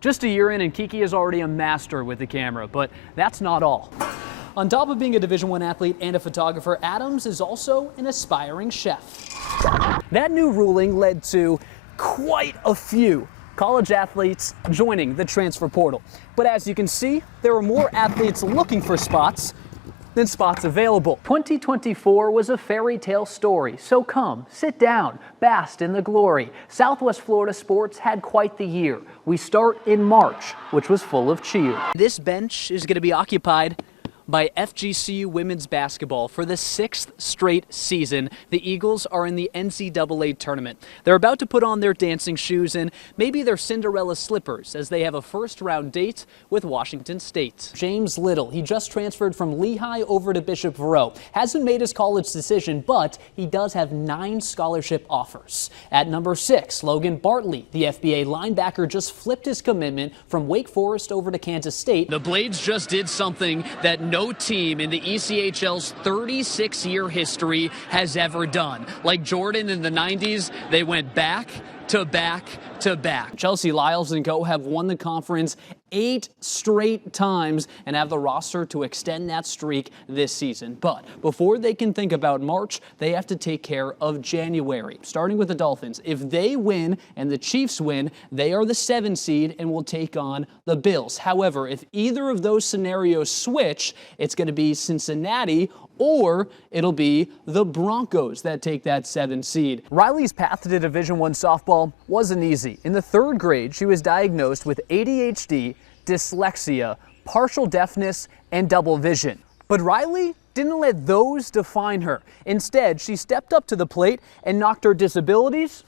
Just a year in and Kiki is already a master with the camera, but that's not all. On top of being a Division I athlete and a photographer, Adams is also an aspiring chef. That new ruling led to quite a few college athletes joining the transfer portal. But as you can see, there are more athletes looking for spots than spots available. 2024 was a fairy tale story, so come, sit down, bask in the glory. Southwest Florida sports had quite the year. We start in March, which was full of cheer. This bench is going to be occupied by FGCU women's basketball for the 6th straight season. The Eagles are in the NCAA tournament. They're about to put on their dancing shoes and maybe their Cinderella slippers as they have a first-round date with Washington State. James Little, he just transferred from Lehigh over to Bishop Verot. Hasn't made his college decision, but he does have 9 scholarship offers. At number 6, Logan Bartley, the FBA linebacker, just flipped his commitment from Wake Forest over to Kansas State. The Blades just did something that no team in the ECHL's 36-year history has ever done. Like Jordan in the 90s, they went back to back to back. Chelsea Lyles and co have won the conference 8 straight times and have the roster to extend that streak this season. But before they can think about March, they have to take care of January. Starting with the Dolphins. If they win and the Chiefs win, they are the 7 seed and will take on the Bills. However, if either of those scenarios switch, it's going to be Cincinnati or it'll be the Broncos that take that 7 seed. Riley's path to Division I softball wasn't easy. In the 3rd grade, she was diagnosed with ADHD, dyslexia, partial deafness, and double vision. But Riley didn't let those define her. Instead, she stepped up to the plate and knocked her disabilities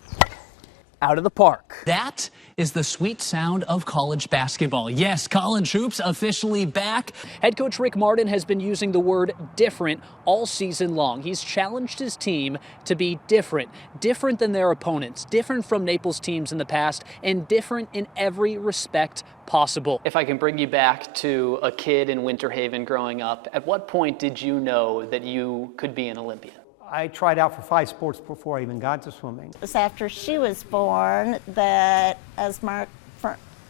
out of the park. That is the sweet sound of college basketball. Yes, college hoops officially back. Head coach Rick Martin has been using the word different all season long. He's challenged his team to be different than their opponents, different from Naples teams in the past, and different in every respect possible. If I can bring you back to a kid in Winter Haven growing up, at what point did you know that you could be an Olympian? I tried out for 5 sports before I even got to swimming. It was after she was born that, as Mark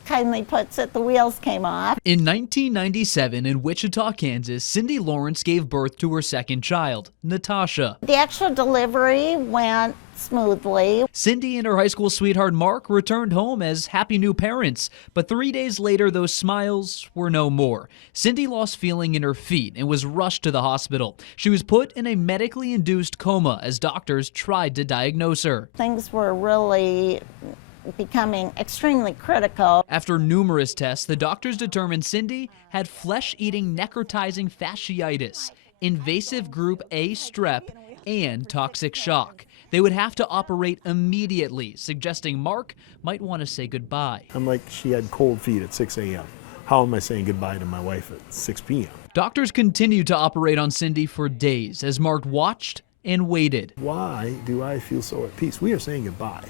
kindly puts it, the wheels came off. In 1997 in Wichita, Kansas, Cindy Lawrence gave birth to her 2nd child, Natasha. The actual delivery went smoothly. Cindy and her high school sweetheart Mark returned home as happy new parents, but 3 days later those smiles were no more. Cindy lost feeling in her feet and was rushed to the hospital. She was put in a medically induced coma as doctors tried to diagnose her. Things were really becoming extremely critical. After numerous tests, the doctors determined Cindy had flesh-eating necrotizing fasciitis, invasive group A strep, and toxic shock. They would have to operate immediately, suggesting Mark might want to say goodbye. I'm like, she had cold feet at 6 a.m. How am I saying goodbye to my wife at 6 p.m.? Doctors continued to operate on Cindy for days as Mark watched and waited. Why do I feel so at peace? We are saying goodbye.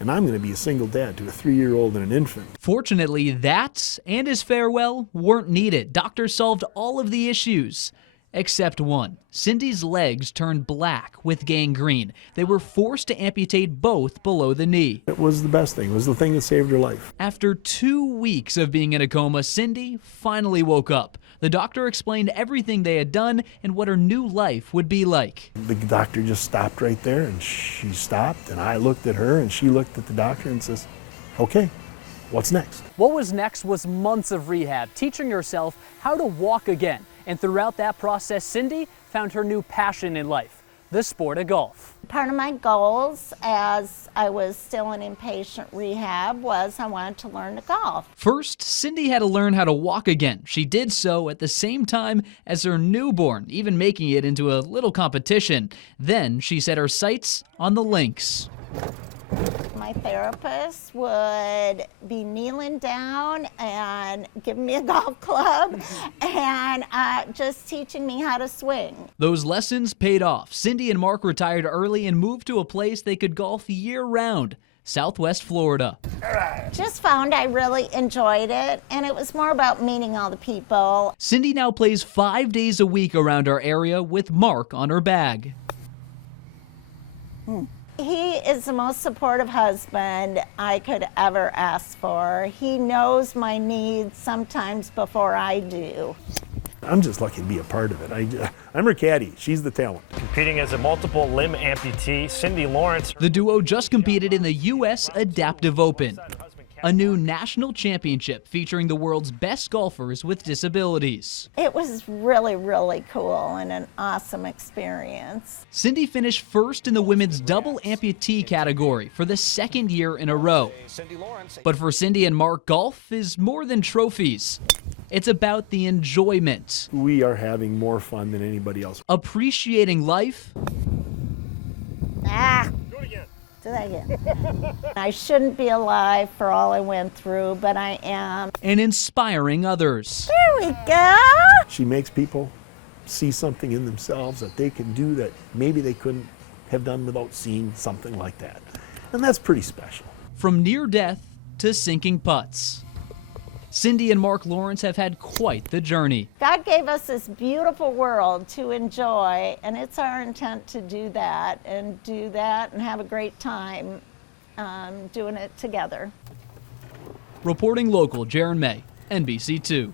And I'm going to be a single dad to a 3-year-old and an infant. Fortunately, that and his farewell weren't needed. Doctors solved all of the issues, except one. Cindy's legs turned black with gangrene. They were forced to amputate both below the knee. It was the best thing. It was the thing that saved her life. After 2 weeks of being in a coma, Cindy finally woke up. The doctor explained everything they had done and what her new life would be like. The doctor just stopped right there, and she stopped, and I looked at her, and she looked at the doctor and says, okay, what's next? What was next was months of rehab, teaching herself how to walk again. And throughout that process, Cindy found her new passion in life, the sport of golf. Part of my goals as I was still in inpatient rehab was I wanted to learn to golf. First, Cindy had to learn how to walk again. She did so at the same time as her newborn, even making it into a little competition. Then she set her sights on the links. My therapist would be kneeling down and giving me a golf club and just teaching me how to swing. Those lessons paid off. Cindy and Mark retired early and moved to a place they could golf year-round, Southwest Florida. Just found I really enjoyed it, and it was more about meeting all the people. Cindy now plays 5 days a week around our area with Mark on her bag. He is the most supportive husband I could ever ask for. He knows my needs sometimes before I do. I'm just lucky to be a part of it. I'm her caddy. She's the talent. Competing as a multiple limb amputee, Cindy Lawrence. The duo just competed in the U.S. Adaptive Open, a new national championship featuring the world's best golfers with disabilities. It was really, really cool and an awesome experience. Cindy finished first in the women's double amputee category for the second year in a row. But for Cindy and Mark, golf is more than trophies. It's about the enjoyment. We are having more fun than anybody else. Appreciating life. Do that again. I shouldn't be alive for all I went through, but I am. And inspiring others. There we go. She makes people see something in themselves that they can do that maybe they couldn't have done without seeing something like that. And that's pretty special. From near death to sinking putts, Cindy and Mark Lawrence have had quite the journey. God gave us this beautiful world to enjoy, and it's our intent to do that and have a great time doing it together. Reporting local, Jaron May, NBC2.